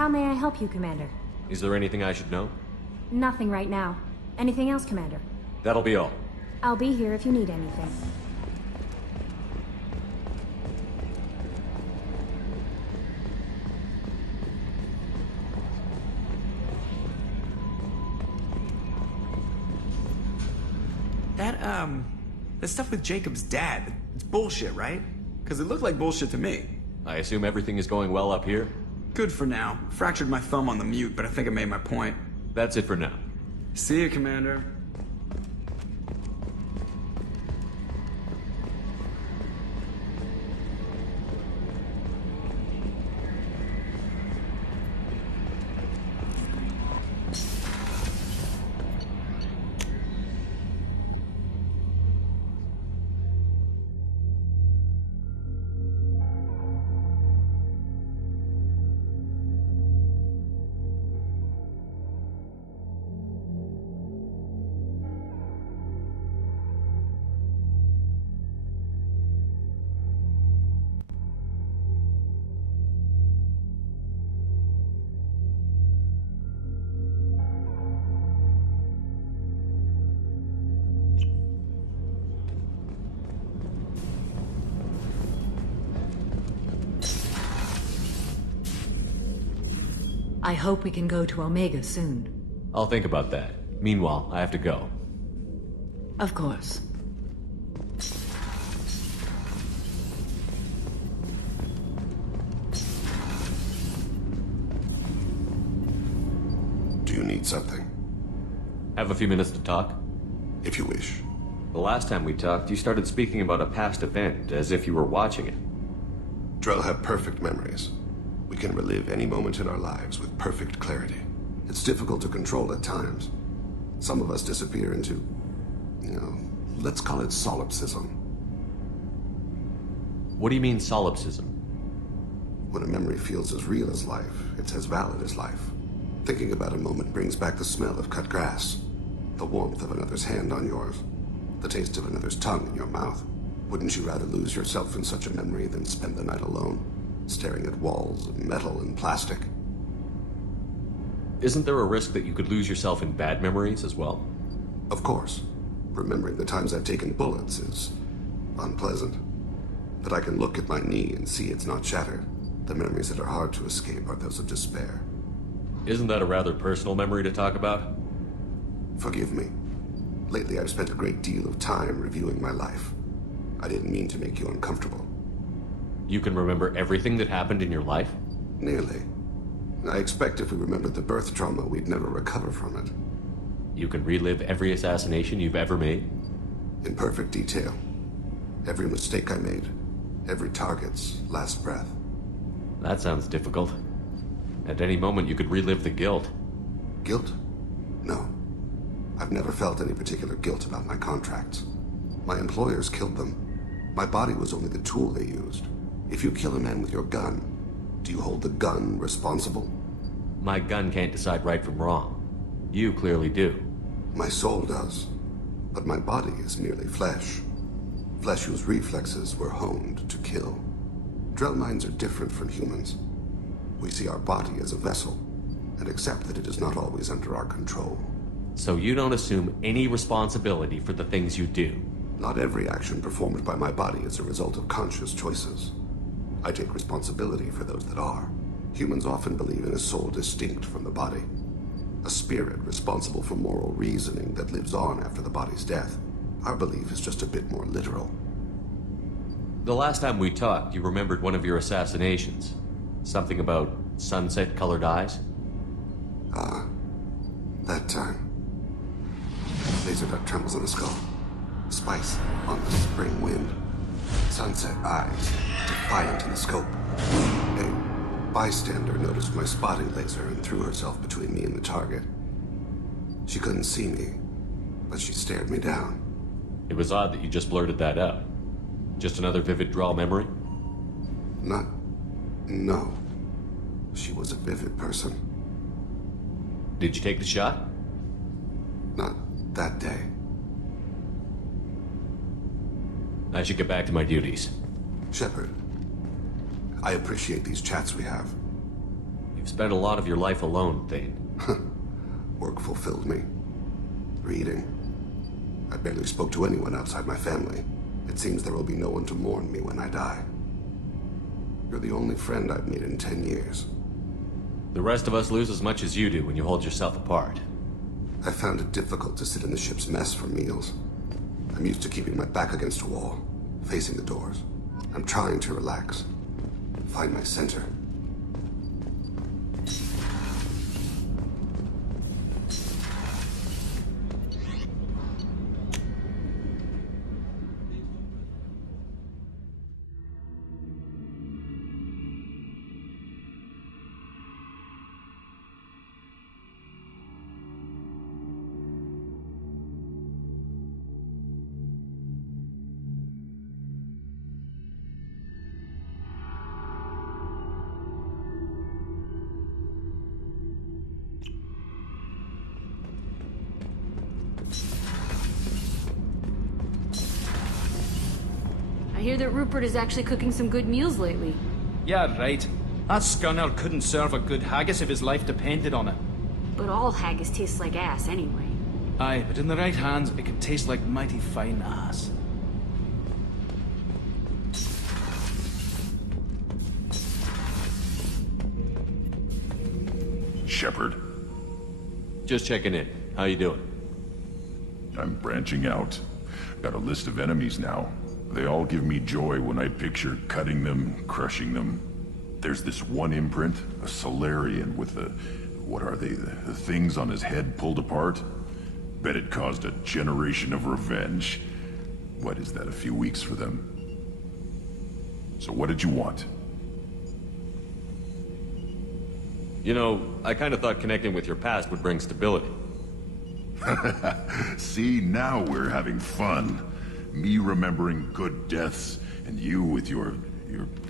How may I help you, Commander? Is there anything I should know? Nothing right now. Anything else, Commander? That'll be all. I'll be here if you need anything. That stuff with Jacob's dad, it's bullshit, right? Because it looked like bullshit to me. I assume everything is going well up here? Good for now. Fractured my thumb on the mute, but I think I made my point. That's it for now. See you, Commander. I hope we can go to Omega soon. I'll think about that. Meanwhile, I have to go. Of course. Do you need something? Have a few minutes to talk? If you wish. The last time we talked, you started speaking about a past event, as if you were watching it. Drell have perfect memories. We can relive any moment in our lives with perfect clarity. It's difficult to control at times. Some of us disappear into, let's call it solipsism. What do you mean, solipsism? When a memory feels as real as life, it's as valid as life. Thinking about a moment brings back the smell of cut grass, the warmth of another's hand on yours, the taste of another's tongue in your mouth. Wouldn't you rather lose yourself in such a memory than spend the night alone, staring at walls of metal and plastic? Isn't there a risk that you could lose yourself in bad memories as well? Of course. Remembering the times I've taken bullets is unpleasant. But I can look at my knee and see it's not shattered. The memories that are hard to escape are those of despair. Isn't that a rather personal memory to talk about? Forgive me. Lately I've spent a great deal of time reviewing my life. I didn't mean to make you uncomfortable. You can remember everything that happened in your life? Nearly. I expect if we remembered the birth trauma, we'd never recover from it. You can relive every assassination you've ever made? In perfect detail. Every mistake I made. Every target's last breath. That sounds difficult. At any moment, you could relive the guilt. Guilt? No. I've never felt any particular guilt about my contracts. My employers killed them. My body was only the tool they used. If you kill a man with your gun, do you hold the gun responsible? My gun can't decide right from wrong. You clearly do. My soul does. But my body is merely flesh. Flesh whose reflexes were honed to kill. Drell minds are different from humans. We see our body as a vessel, and accept that it is not always under our control. So you don't assume any responsibility for the things you do? Not every action performed by my body is a result of conscious choices. I take responsibility for those that are. Humans often believe in a soul distinct from the body. A spirit responsible for moral reasoning that lives on after the body's death. Our belief is just a bit more literal. The last time we talked, you remembered one of your assassinations. Something about sunset-colored eyes? That time. Laser duct trembles in the skull. Spice on the spring wind. Sunset eyes, defiant in the scope. A bystander noticed my spotting laser and threw herself between me and the target. She couldn't see me, but she stared me down. It was odd that you just blurted that out. Just another vivid Drell memory? No. She was a vivid person. Did you take the shot? Not that day. I should get back to my duties. Shepard, I appreciate these chats we have. You've spent a lot of your life alone, Thane. Work fulfilled me. Reading. I barely spoke to anyone outside my family. It seems there will be no one to mourn me when I die. You're the only friend I've made in 10 years. The rest of us lose as much as you do when you hold yourself apart. I found it difficult to sit in the ship's mess for meals. I'm used to keeping my back against a wall, facing the doors. I'm trying to relax, find my center. I hear that Rupert is actually cooking some good meals lately. Yeah, right. That scunner couldn't serve a good haggis if his life depended on it. But all haggis tastes like ass anyway. Aye, but in the right hands, it can taste like mighty fine ass. Shepard, Just checking in. How you doing? I'm branching out. Got a list of enemies now. They all give me joy when I picture cutting them, crushing them. There's this one imprint, a Solarian with the... what are they? The things on his head pulled apart? Bet it caused a generation of revenge. What is that, a few weeks for them? So what did you want? You know, I kind of thought connecting with your past would bring stability. See, now we're having fun. Me remembering good deaths, and you with your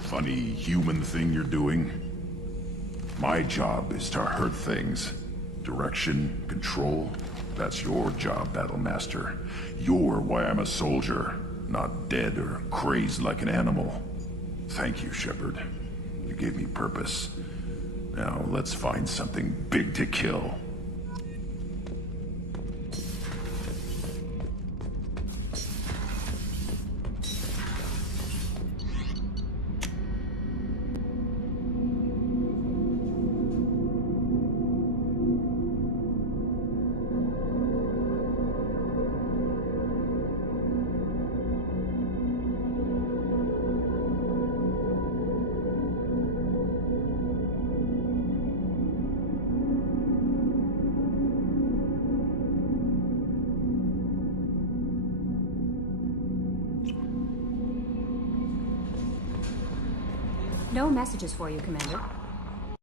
funny human thing you're doing. My job is to hurt things. Direction, control, that's your job, Battlemaster. You're why I'm a soldier, not dead or crazed like an animal. Thank you, Shepard. You gave me purpose. Now let's find something big to kill. No messages for you, Commander.